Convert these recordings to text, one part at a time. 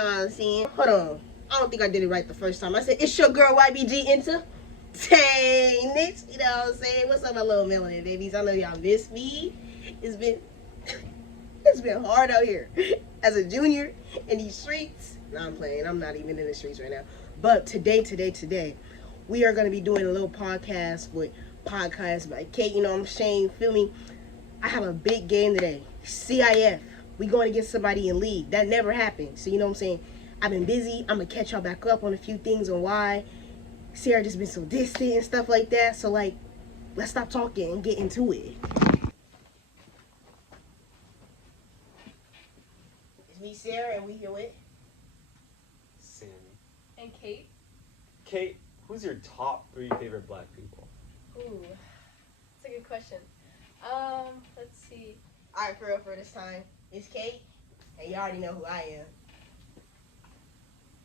know what I'm saying? Hold on. I don't think I did it right the first time. I said, it's your girl YBG Entertainment. You know what I'm saying? What's up, my little melanin babies? I know y'all miss me. It's been hard out here as a junior in these streets. No, I'm playing. I'm not even in the streets right now. But today, we are going to be doing a little podcast by Kate. You know what I'm saying? Feel me? I have a big game today. CIF. We going against somebody in league. That never happened. So you know what I'm saying? I've been busy. I'm going to catch y'all back up on a few things on why Sierra just been so distant and stuff like that. So like, let's stop talking and get into it. It's me, Sarah, and we here with Sammy. And Kate. Kate, who's your top 3 favorite black people? Ooh, that's a good question. Let's see. Alright, for real, for this time, it's Kate, and you already know who I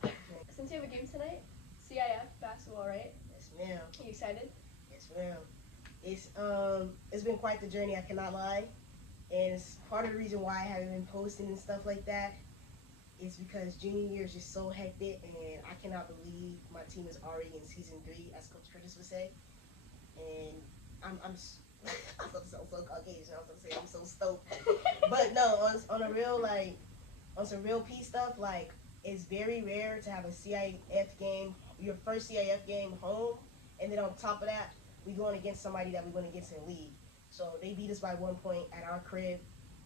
am. Since you have a game tonight, CIF basketball, right? Yes, ma'am. Are you excited? Yes, ma'am. It's been quite the journey, I cannot lie. And it's part of the reason why I haven't been posting and stuff like that is because junior year is just so hectic, and I cannot believe my team is already in season 3, as Coach Curtis would say. And I'm I was gonna sound so Caucasian. I was gonna say I'm so stoked. But no, on a real, like, on some real peace stuff, like, it's very rare to have a CIF game, your first CIF game home, and then on top of that, we going against somebody that we went against in league. So they beat us by 1 point at our crib,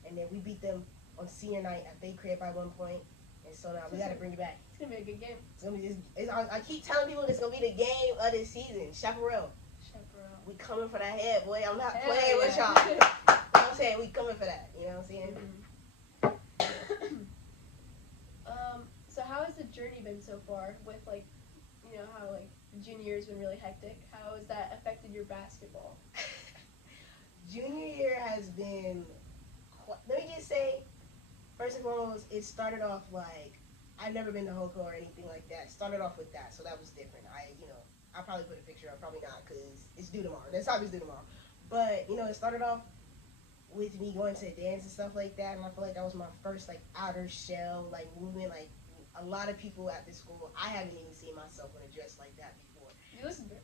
and then we beat them on senior night at their crib by 1 point. And so now we got to bring it back. It's gonna be a good game. It's gonna be I keep telling people it's gonna be the game of the season. Chaparral. We coming for that head, boy. I'm not playing with y'all. You know what I'm saying? We coming for that. You know what I'm saying? So how has the journey been so far with, like, you know, how, like, the junior year's been really hectic? How has that affected your basketball? Junior year has been, let me just say, first and foremost, it started off like, I've never been to Hoko or anything like that. It started off with that, so that was different. I'll probably put a picture up, probably not, because it's due tomorrow. That's obviously due tomorrow. But, it started off with me going to dance and stuff like that, and I feel like that was my first, like, outer shell, like, movement. Like, a lot of people at this school, I haven't even seen myself in a dress like that before. You listen to it.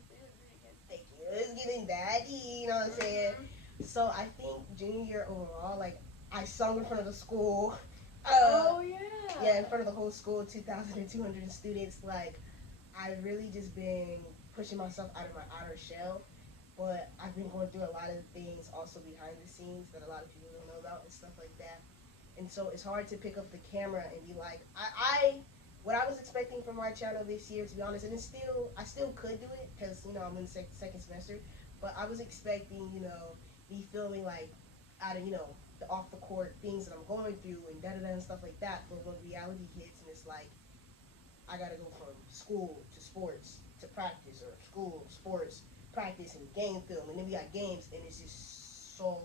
Thank you. It's getting daddy, you know what I'm saying? So I think junior year overall, like, I sung in front of the school. Oh, yeah. Yeah, in front of the whole school, 2,200 students. Like, I've really just been pushing myself out of my outer shell. But I've been going through a lot of things also behind the scenes that a lot of people don't know about and stuff like that. And so it's hard to pick up the camera and be like, what I was expecting from my channel this year, to be honest, and I still could do it because, I'm in the second semester, but I was expecting, me filming, like, out of, the off the court things that I'm going through and da-da-da and stuff like that. But when reality hits and it's like, I gotta go from school to sports to practice, or school, sports, practice, and game film, and then we got games, and it's just so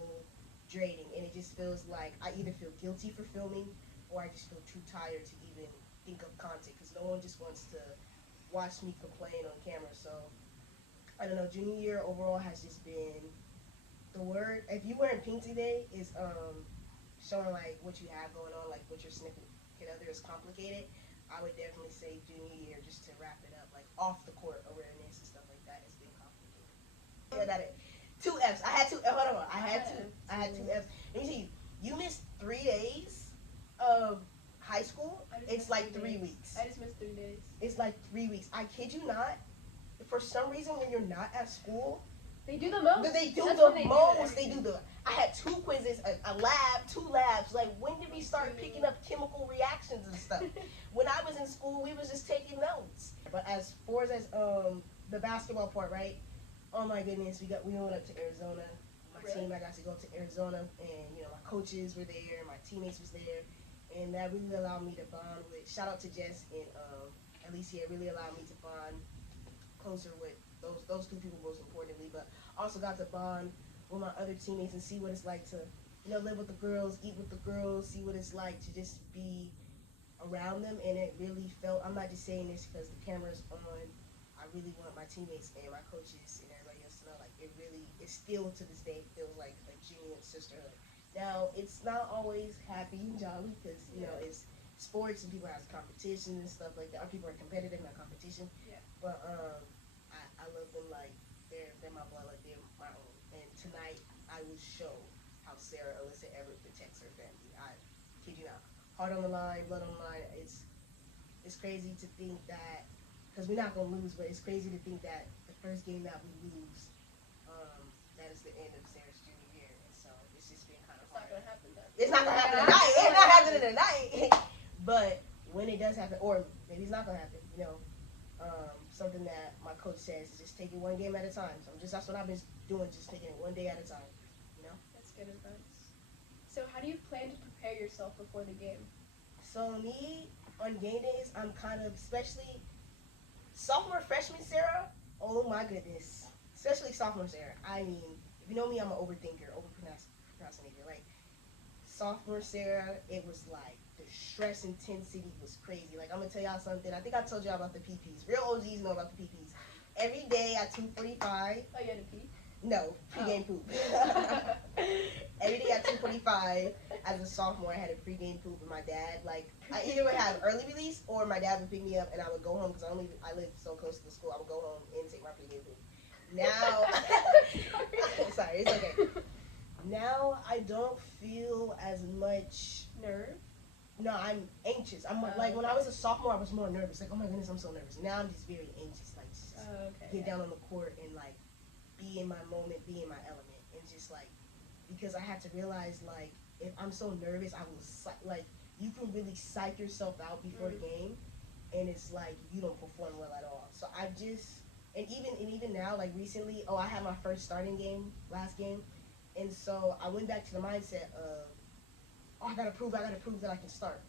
draining, and it just feels like I either feel guilty for filming, or I just feel too tired to even think of content, because no one just wants to watch me complain on camera. So I don't know, junior year overall has just been, the word, if you wearing pink today, is showing like what you have going on, like what your significant other is complicated. I would definitely say junior year, just to wrap it up, like off the court awareness and stuff like that, has been complicated. Yeah, that it. 2 Fs. I had 2. Hold on. I had 2 Fs. Let me see. You missed 3 days of high school. It's like 3 weeks. I just missed 3 days. It's like 3 weeks. I kid you not. For some reason, when you're not at school, they do the most. They do the most. I had 2 quizzes, a lab, 2 labs. Like, when did we start picking up chemical reactions and stuff? When I was in school, we was just taking notes. But as far as the basketball part, right? Oh my goodness, we went up to Arizona. My team, I got to go to Arizona, and my coaches were there, my teammates was there, and that really allowed me to bond with. Shout out to Jess and Alicia. It really allowed me to bond closer with those 2 people most importantly, but also got to bond with my other teammates and see what it's like to live with the girls, eat with the girls, see what it's like to just be around them. And it really felt, I'm not just saying this because the camera's on, I really want my teammates and my coaches and everybody else to know, like, it still to this day feels like a genuine sisterhood. Now, it's not always happy and jolly because it's sports and people have competition and stuff like that. Or people are competitive, not competition. Yeah. But I love them like they're my blood, like they're my own. And tonight I will show how Sarah Alyssa Everett protects her family. I kid you not. Heart on the line, blood on the line. It's crazy to think that, because we're not gonna lose, but it's crazy to think that the first game that we lose, that is the end of Sarah's junior year. And so it's just been kind of It's not hard. gonna happen then. It's not gonna happen tonight. It's not happening tonight. But when it does happen, or maybe it's not gonna happen, something that my coach says is just take it one game at a time. So that's what I've been doing, just taking it one day at a time. That's good advice. So how do you plan to prepare yourself before the game? So me, on game days, I'm kind of, especially sophomore, freshman Sarah, oh my goodness. Especially sophomore Sarah. I mean, if you know me, I'm an overthinker, procrastinator. Like, sophomore Sarah, it was like, the stress intensity was crazy. Like, I'm going to tell y'all something. I think I told y'all about the PPs. Real OGs know about the PPs. Every day at 2:45. Oh, you had to pee? No, pregame poop. Every day at 2:45, as a sophomore, I had a pregame poop with my dad. Like, I either would have early release or my dad would pick me up and I would go home because I live so close to the school. I would go home and take my pregame poop. Now, sorry, it's okay. Now I don't feel as much nerve. No, I'm anxious. I'm like when I was a sophomore, I was more nervous. Like, oh my goodness, I'm so nervous. Now I'm just very anxious. Like, just get down on the court and like be in my moment, be in my element, and just like, because I had to realize, like, if I'm so nervous, I will like, you can really psych yourself out before a game, and it's like you don't perform well at all. So I just, and even now, like recently, I had my first starting game last game, and so I went back to the mindset of, I gotta prove that I can start,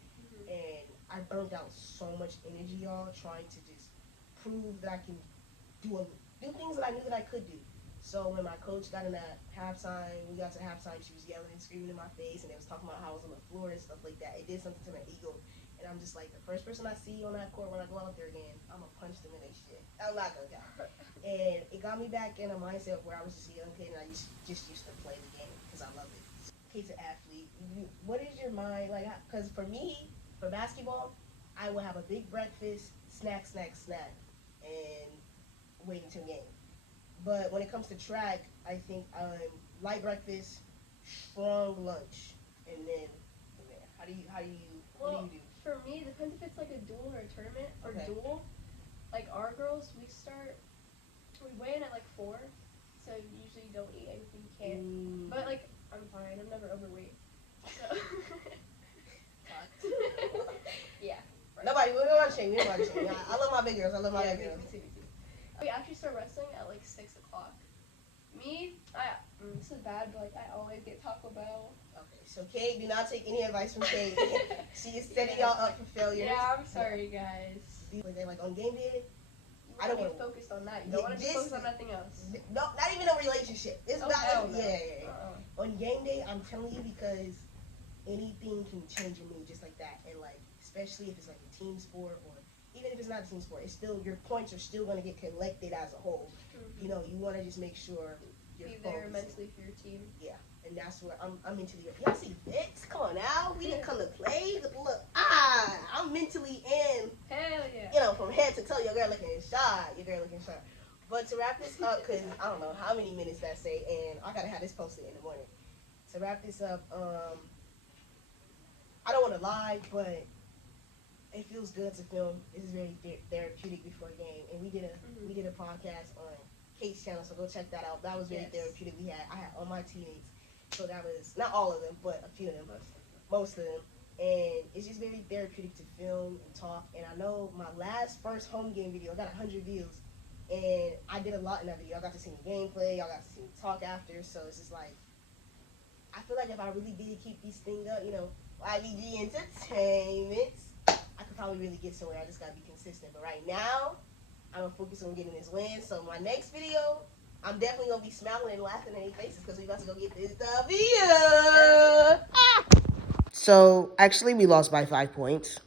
and I burned out so much energy, y'all, trying to just prove that I can do things that I knew that I could do. So when my coach got in that halftime, we got to halftime, she was yelling and screaming in my face, and they was talking about how I was on the floor and stuff like that. It did something to my ego, and I'm just like, the first person I see on that court when I go out there again, I'm gonna punch them in their shit. I'm not gonna go. And it got me back in a mindset where I was just a young kid and I just used to play the game because I love it. Kid's an athlete. What is your mind like? Because for me, for basketball, I will have a big breakfast, snack, and wait until game. But when it comes to track, I think light breakfast, strong lunch, and then from there. What do you do? For me, it depends if it's like a duel or a tournament. For duel, like our girls, we weigh in at like 4, so usually you don't eat anything you can't. But like, I'm fine. I'm never overweight. So. Yeah. Right. Nobody want to shame me. I love my big girls. I love my big girls. Me too. We actually start wrestling at like 6 o'clock. Me, this is bad, but like I always get Taco Bell. Okay, so Kate, do not take any advice from Kate. She is setting y'all up for failure. Yeah, I'm sorry, guys. Like on game day, I don't want to be focused on that. You don't want to be focused on nothing else. No, not even a relationship. It's not. No. On game day, I'm telling you, because anything can change your mood just like that, and like especially if it's like a team sport or even if it's not a team sport, it's still your points are still going to get collected as a whole. You want to just make sure you're be there mentally for your team. Yeah, and that's where I'm mentally. Y'all see Vince? Come on now, we didn't come to play. Look, I'm mentally in. Hell yeah. From head to toe, your girl looking shot. But to wrap this up, because I don't know how many minutes that say, and I gotta have this posted in the morning. To wrap this up, I don't want to lie, but it feels good to film. This is very therapeutic before a game, and we did a podcast on Kate's channel, so go check that out. That was very therapeutic. I had all my teammates, so that was not all of them, but a few of them, most of them, and it's just very therapeutic to film and talk. And I know my first home game video, I got 100 views, and I did a lot in that video. I got to see the gameplay, y'all got to see me talk after, so it's just like, I feel like if I really did keep these things up, YBG Entertainment, I could probably really get somewhere. I just gotta be consistent. But right now, I'm gonna focus on getting this win. So my next video, I'm definitely gonna be smiling and laughing in their faces because we about to go get this W. So actually, we lost by 5 points.